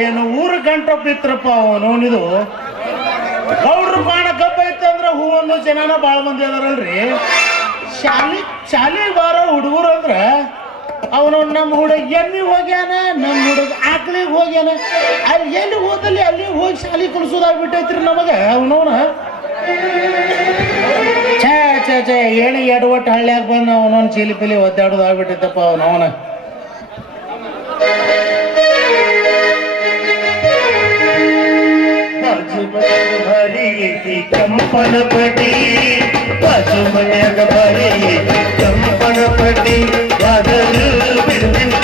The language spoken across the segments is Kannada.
ಏನು ಊರು ಅವನು ಗೌಡ್ರ ಬಾಣ ಗಬ್ಬ ಅಂದ್ರೆ ಹೂವನ್ನು ಜನನ ಭಾಳ ಮಂದಿ ಅದಾರಲ್ರಿ? ಶಾಲಿ ಶಾಲಿ ಬಾರ ಹುಡುಗರು ಅಂದ್ರ ಅವನು ನಮ್ಮ ಹುಡುಗ ಎಮ್ಮಿ ಹೋಗ್ಯಾನ, ನಮ್ಮ ಹುಡುಗ ಆಕಳಿಗೆ ಹೋಗ್ಯಾನ. ಅಲ್ಲಿ ಎಲ್ಲಿ ಹೋದಲ್ಲಿ ಅಲ್ಲಿ ಹೋಗಿ ಶಾಲಿ ಕಲಿಸೋದಾಗ್ಬಿಟ್ಟೈತ್ರಿ ನಮಗೆ ಅವನವನ ಛೇ ಛೇ ಛೇ ಏನು ಎಡವಟ್ಟು ಹಳ್ಳಿಯಾಗ ಬಂದು ಅವನವನ್ ಚೀಲಿ ಪಿಲಿ ಒದ್ದಾಡೋದಾಗ್ಬಿಟ್ಟಿತ್ತಪ್ಪ ಅವನವನ भरी येते कंपन पटी वाजू मग भरी येते कंपन पटी वादळ बिरबिंद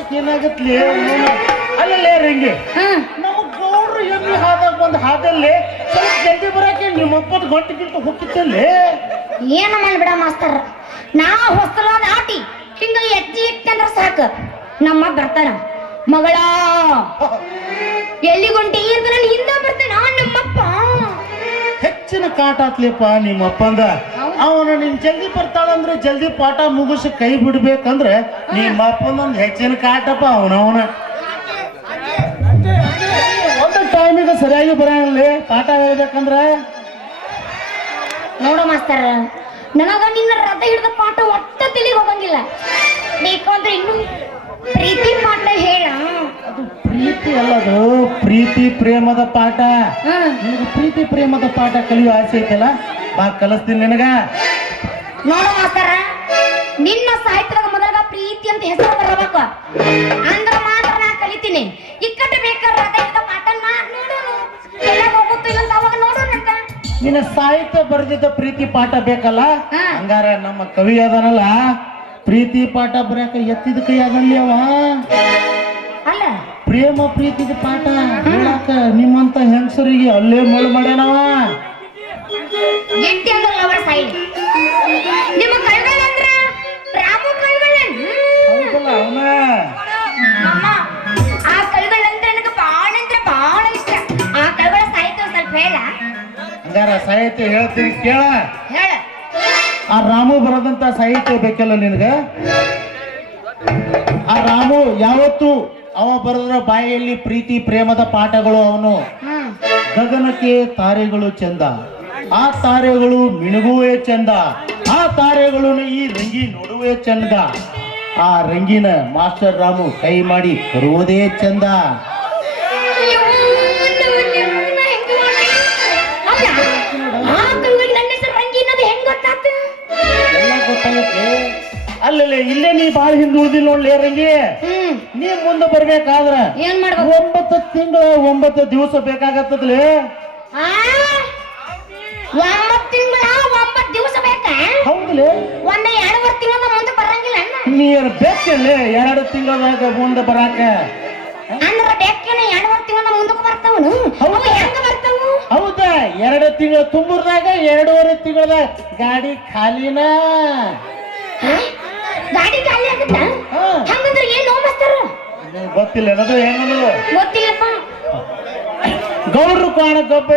ಬರಕ್ ಏನಾಗತ್ಲಿ? ಅಲ್ಲಲ್ಲೇ ರಂಗಿ. ಹಾ ನಮ್ಮ ಗೌಡ್ರು ಎಮ್ಮಿ ಹಾದಾಗ ಬಂದು ಹಾದಲ್ಲಿ ಸ್ವಲ್ಪ ಜಲ್ದಿ ಬರಕ್ಕೆ ನಿಮ್ಮಪ್ಪದ ಗಂಟೆಗಿಂತ ಹೋಗಿತ್ತಲ್ಲಿ ಏನ ಮಾಡ್ಬಿಡ ಮಾಸ್ತರ್? ನಾ ಹೊಸ್ತಲಾದ ಆಟಿ. ಹಿಂಗ ಎತ್ತಿ ಇಟ್ಟಂದ್ರ ಸಾಕು. ನಮ್ಮ ಬರ್ತಾನ. ಮಗಳ. ಎಲ್ಲಿಗೊಂಟಿ ಅಂತ ನಾನು ಹಿಂದ ಬರ್ತಾನ ನಮ್ಮಪ್ಪ ಹೆಚ್ಚಿನ ಕಾಟ ಆತ್ಲಿಪ್ಪ ನಿಮ್ಮ ಅಪ್ಪಂದ ಅವನು ನೀನ್ ಜಲ್ದಿ ಬರ್ತಾಳಂದ್ರೆ ಜಲ್ದಿ ಪಾಠ ಮುಗಿಸಿ ಕೈ ಬಿಡ್ಬೇಕಂದ್ರೆ ನಿಮ್ಮ ಅಪ್ಪನೊಂದು ಹೆಚ್ಚಿನ ಕಾಟಪ್ಪ ಅವನವನ. ಒಂದು ಟೈಮಿಗೆ ಸರಿಯಾಗಿ ಬರಲ್ಲಿ ಪಾಠ ಹೇಳ್ಬೇಕಂದ್ರೆ? ನೋಡ ಮಾಸ್ತರ ನನಗ ನಿನ್ನ ರಥ ಹಿಡಿದ ಪಾಠ ಒಟ್ಟ ತಿಳಿ ಹೋಗಂಗಿಲ್ಲ. ಬೇಕಂದ್ರೆ ಇನ್ನು ಪ್ರೀತಿ ಪಾಠ ಹೇಳ. ಅದು ಪ್ರೀತಿ ಅಲ್ಲದು ಪ್ರೀತಿ ಪ್ರೇಮದ ಪಾಠ. ನಿನಗೆ ಪ್ರೀತಿ ಪ್ರೇಮದ ಪಾಠ ಕಲಿಯೋ ಆಸೆ ಐತಲ್ಲ? ಬಾ ಕಲಿಸ್ತೀನಿ ನಿನಗ. ನೋಡು ಮಾಸ್ತರ ನಿನ್ನ ಸಾಹಿತ್ಯದ ಮೊದಲ ಪ್ರೀತಿ ಅಂತ ಹೆಸರು ಬರಬೇಕು. ಅಂದ್ರ ಮಾತ್ರ ನಾ ಕಲಿತೀನಿ. ಇಕ್ಕಟ್ಟು ಬೇಕಾದ್ರೆ ಎಲ್ಲ ಹೋಗುತ್ತಿಲ್ಲ ಅವಾಗ ನೋಡೋಣ ಅಂತ ನಿನ್ನ ಸಾಹಿತ್ಯ ಬರೆದಿದ್ದ ಪ್ರೀತಿ ಪಾಠ ಬೇಕಲ್ಲ. ಹಂಗಾರ ನಮ್ಮ ಕವಿ ಅದನಲ್ಲ. ಪ್ರೀತಿ ಪಾಠ ಬರೆಯಕ ಎತ್ತಿದ ಕೈ ಅವ. ಅಲ್ಲ. ಪ್ರೇಮ ಪ್ರೀತಿದ ಪಾಠ ಹೇಳಾಕ ನಿಮ್ಮಂತ ಹೆಂಗಸರಿಗೆ ಅಲ್ಲೇ ಮಳು ಮಾಡ್ಯಾನವ. ಎಂಟಿ ಅಂದ್ರೆ ಲವರ್ ಸೈಡ್ ನಿಮ್ಮ ಕೈಗಳಂದ್ರ ರಾಮು ಕೈಗಳನ್ ಅಮ್ಮ ಆ ಕೈಗಳಂದ್ರೆ ನನಗೆ ಬಾಳ ಅಂದ್ರೆ ಬಹಳ ಇಷ್ಟ. ಆ ಕೈಗಳ ಸಾಹಿತ್ಯ ಸ್ವಲ್ಪ ಹೇಳ. ಹಂಗಾರ ಸಾಹಿತ್ಯ ಹೇಳ್ತೀನಿ ಕೇಳ. ಹೇಳ. ಆ ರಾಮು ಬರೋದಂತ ಸಾಹಿತ್ಯ ಬೇಕಲ್ಲ ನಿನಗ? ಆ ರಾಮು ಯಾವತ್ತು ಅವ ಬರೆದ್ರ ಬಾಯಲ್ಲಿ ಪ್ರೀತಿ ಪ್ರೇಮದ ಪಾಠಗಳು ಅವನು. ಗಗನಕ್ಕೆ ತಾರೆಗಳು ಚಂದ. ಆ ತಾರೆಗಳು ಮಿಣುಗುವೆ ಚಂದ. ಆ ತಾರೆಗಳು ಈ ರಂಗಿ ನೋಡುವೆ ಚಂದ. ಆ ರಂಗಿನ ಮಾಸ್ಟರ್ ರಾಮು ಕೈ ಮಾಡಿ ಬರುವುದೇ ಚಂದ. ಅಲ್ಲಲ್ಲೇ ಇಲ್ಲೇ ನೀ ಬಾಳ ಹಿಂದೆ ಉಳಿದಿಲ್ಲ ನೋಡ್ಲಿ ರಂಗಿ. ನೀ ಮುಂದೆ ಬರ್ಬೇಕಾದ್ರ ಒಂಬತ್ತು ತಿಂಗಳ ಒಂಬತ್ತು ದಿವಸ ಬೇಕಾಗತ್ತದ್ಲೇ? ಒಂಬತ್ತು ತಿಂಗಳ ಒಂಬತ್ತು ದಿವಸ ಬೇಕಾ? ಹೌದ್ಲೇ? ಒಂದ ಎರಡುವರೆ ತಿಂಗಳ ಮುಂದೆ ಬರಂಗಿಲ್ಲ ಅಣ್ಣ. ನೀರು ಬೇಕಲ್ಲೇ ಎರಡು ತಿಂಗಳದಾಗ ಮುಂದೆ ಬರಾಕ. ಅಂದ್ರ ಬೆಕ್ಕಿನ ಎರಡುವರೆ ತಿಂಗಳ ಮುಂದಕ್ಕೆ ಬರ್ತಾವನು? ಅವು ಹೆಂಗ ಬರ್ತಾವು? ಹೌದಾ ಎರಡು ತಿಂಗಳ ತುಂಬುರ್ದಾಗ ಎರಡೂವರೆ ತಿಂಗಳದಾಗ ಗಾಡಿ ಖಾಲಿನ? ಗಾಡಿ ಖಾಲಿ ಆಗುತ್ತ. ಹಂಗಂದ್ರ ಏನ್ ಗೊತ್ತಿಲ್ಲ ಅದು ಹೆಂಗ ಗೊತ್ತಿಲ್ಲಪ್ಪ. ಗೌಡ್ರು ಕಾಣ ಗಬ್ಬ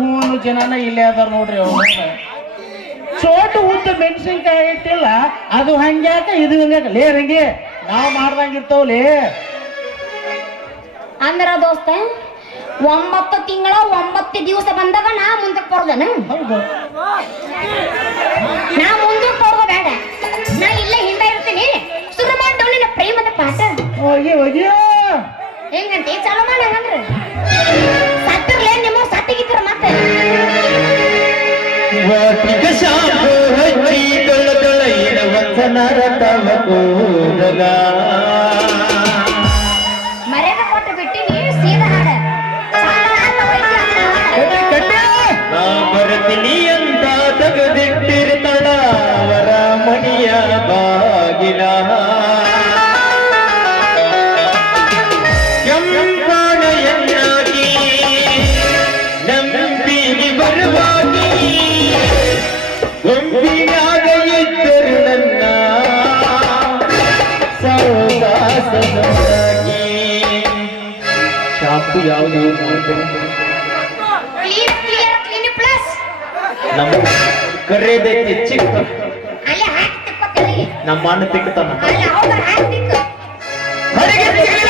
ಹೂವನ್ನು ಜನನ ಇಲ್ಲೇ ಅದಾರ ನೋಡ್ರಿ ಅವ್ರ. ಚೋಟು ಉದ್ದ ಮೆಣಸಿನ್ಕಾಯಿ ಇಟ್ಟಿಲ್ಲ ಅದು ಹಂಗ್ಯಾಕ ಇದು ಹಂಗ್ಯಾಕ? ಲೇ ರಂಗಿ ನಾವ್ ಮಾಡ್ದಂಗ ಇರ್ತಾವಲೇ. ಅಂದ್ರ ದೋಸ್ತ ಒಂಬತ್ತು ತಿಂಗಳ ಒಂಬತ್ತು ದಿವಸ ಬಂದಾಗ ನಾ ಮುಂದಕ್ಕೆ ಬರೋದನ? ಹೌದು. ನಾ ಮುಂದಕ್ಕೆ ಬರೋದು ಬೇಡ. ನಾ ಇಲ್ಲೇ ಹಿಂದೆ ಇರ್ತೀನಿ. ಶುರು ಮಾಡ್ದವ್ ನಿನ್ನ ಪ್ರೇಮದ ಪಾಠ. ಹೋಗಿ ಹೋಗಿ. ಹೆಂಗಂತ? ಚಾಲು ಮಾಡ ವಾಟಿಕ ಶಾಂಪು ಹಚ್ಚಿ ತೊಳ ತೊಳ ಇರುವಂತ ನರತವ ಕೂದಲ ಶಾಂಪು ಯಾವುದು? ನಮ್ಮ ಕರೆದೈತಿ ಚಿಕ್ಕ. ನಮ್ಮ ಅಣ್ಣ ತಿಕ್ಕತಾನ ಹೊರಗೆ ತಿಕ್ಕ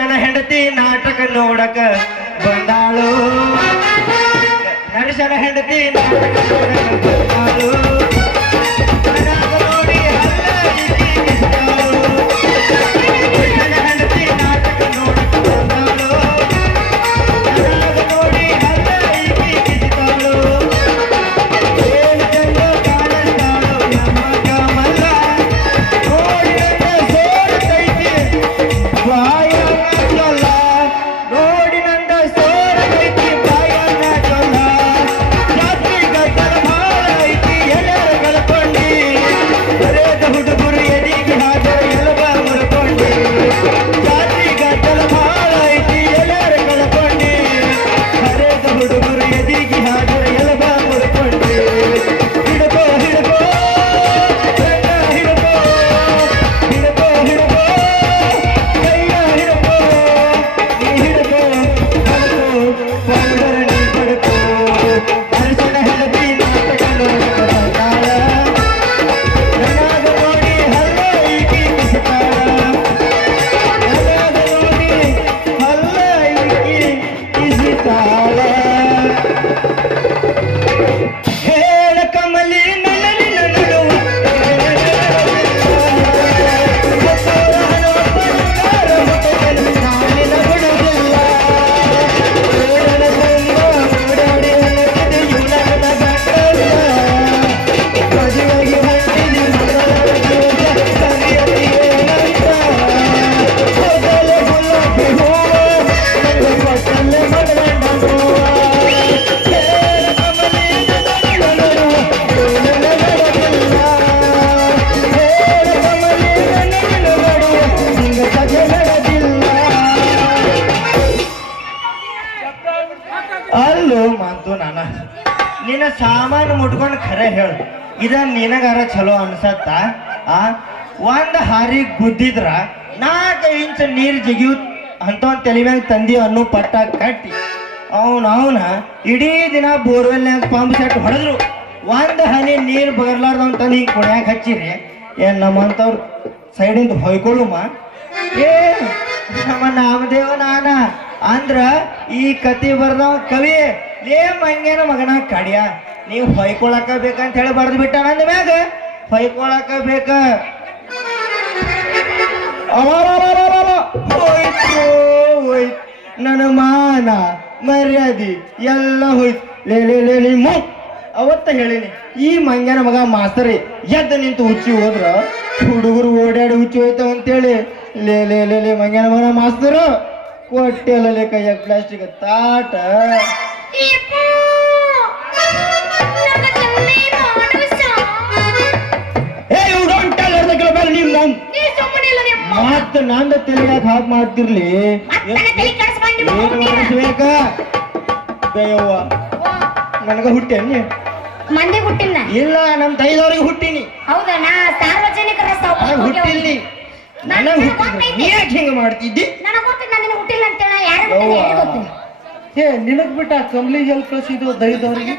ನರಸನ ಹೆಂಡತಿ ನಾಟಕ ನೋಡಕ ಬಂದಾಳು. ನರಸನ ಹೆಂಡತಿ ನಾಟಕ ನೋಡಕ ಬಂದಾಳು. ಅಲ್ಲೋ ಮಾತು ನಾನ. ನಿನ್ನ ಸಾಮಾನು ಮುಟ್ಕೊಂಡು ಖರೆ ಹೇಳು. ಇದ ನಿನಗಾರ ಚಲೋ ಅನ್ಸತ್ತ? ಆ? ಒಂದ್ ಹಾರಿ ಗುದ್ದಿದ್ರ ನಾಲ್ಕು ಇಂಚ್ ನೀರ್ ಜಿಗಿಯು ಅಂತ ತಲೆ ಮ್ಯಾಗ ತಂದಿ ಅನ್ನೋ ಪಟ್ಟ ಕಟ್ಟಿ. ಅವನ ಅವನ ಇಡೀ ದಿನ ಬೋರ್ವೆಲ್ ಪಂಪ್ ಸೆಟ್ ಹೊಡೆದ್ರು. ಒಂದ್ ಹನಿ ನೀರ್ ಬಗರ್ಲಾರ್ದ ಅಂತ ಹಿಂಗೆ ಕುಣ್ಯಾಗ ಹಚ್ಚಿರಿ. ಏನ್ ನಮ್ಮಂತವ್ರು ಸೈಡಿಂದ ಹೊಯ್ಕೊಳ್ಳುಮ್ಮ ಏ, ನಮ್ಮ ನಾಮದೇವ ನಾನ. ಅಂದ್ರ ಈ ಕತೆ ಬರ್ದವ ಕವಿ, ಲೇ ಮಂಗೇನ ಮಗನ ಕಡಿಯ, ನೀವು ಹೊಯ್ಕೊಳಕ ಬೇಕಂತ ಹೇಳಿ ಬರ್ದು ಬಿಟ್ಟ ನಂದ ಮ್ಯಾಗ? ಹೊಯ್ಕೊಳಕ ಬೇಕ. ನನ್ನ ಮಾನ ಮರ್ಯಾದೆ ಎಲ್ಲ ಹೋಯ್ತು. ಲೇ ಲೇ ಲೇ ಅವತ್ತ ಹೇಳಿನಿ, ಈ ಮಂಗ್ಯನ ಮಗ ಮಾಸ್ತರಿ ಎದ್ದು ನಿಂತು ಹುಚ್ಚಿ ಹೋದ್ರ ಹುಡುಗರು ಓಡಾಡಿ ಹುಚ್ಚಿ ಹೋಯ್ತಾವ ಅಂತೇಳಿ ಲೇ ಲೇ ಲೇ ಮಗನ ಮಾಸ್ತರು ಕೊಟ್ಟೆಲ್ಲ ಕೈಯಾಗ ಪ್ಲಾಸ್ಟಿಕ್ ತಾಟ. ಮತ್ತ ನಂದ ತಲೆಯಾಗ ಹಾಕ್ ಮಾಡ್ತಿರ್ಲಿ. ಮಾಡಿಸ್ಬೇಕ ನನಗ ಹುಟ್ಟೇನಿ. ಮಂದಿ ಹುಟ್ಟಿಲ್ಲ. ಇಲ್ಲ ನಮ್ ತೈದವ್ರಿಗೆ ಹುಟ್ಟಿನಿ. ಹೌದಾ? ನಾ ಸಾರ್ವಜನಿಕರ ಹುಟ್ಟಿಲ್ಲಿ ನನಗ್ ಯಾಕೆ ಹಿಂಗ ಮಾಡ್ತಿದ್ದಿ? ನನಗೆ ಗೊತ್ತಿಲ್ಲ ನಾನು ಹುಟ್ಟಿಲ್ಲ ಅಂತ ಯಾರು ಗೊತ್ತಿಲ್ಲ ಯಾರಿಗ್ ಗೊತ್ತಿಲ್ಲ. ಏ ನಿನಗ್ ಬಿಟ್ಟ ಕಮ್ಲಿಗೆ ಎಲ್ಲಿ ಕಳ್ಸಿದ್ವು ದೈದವ್ರಿಗೆ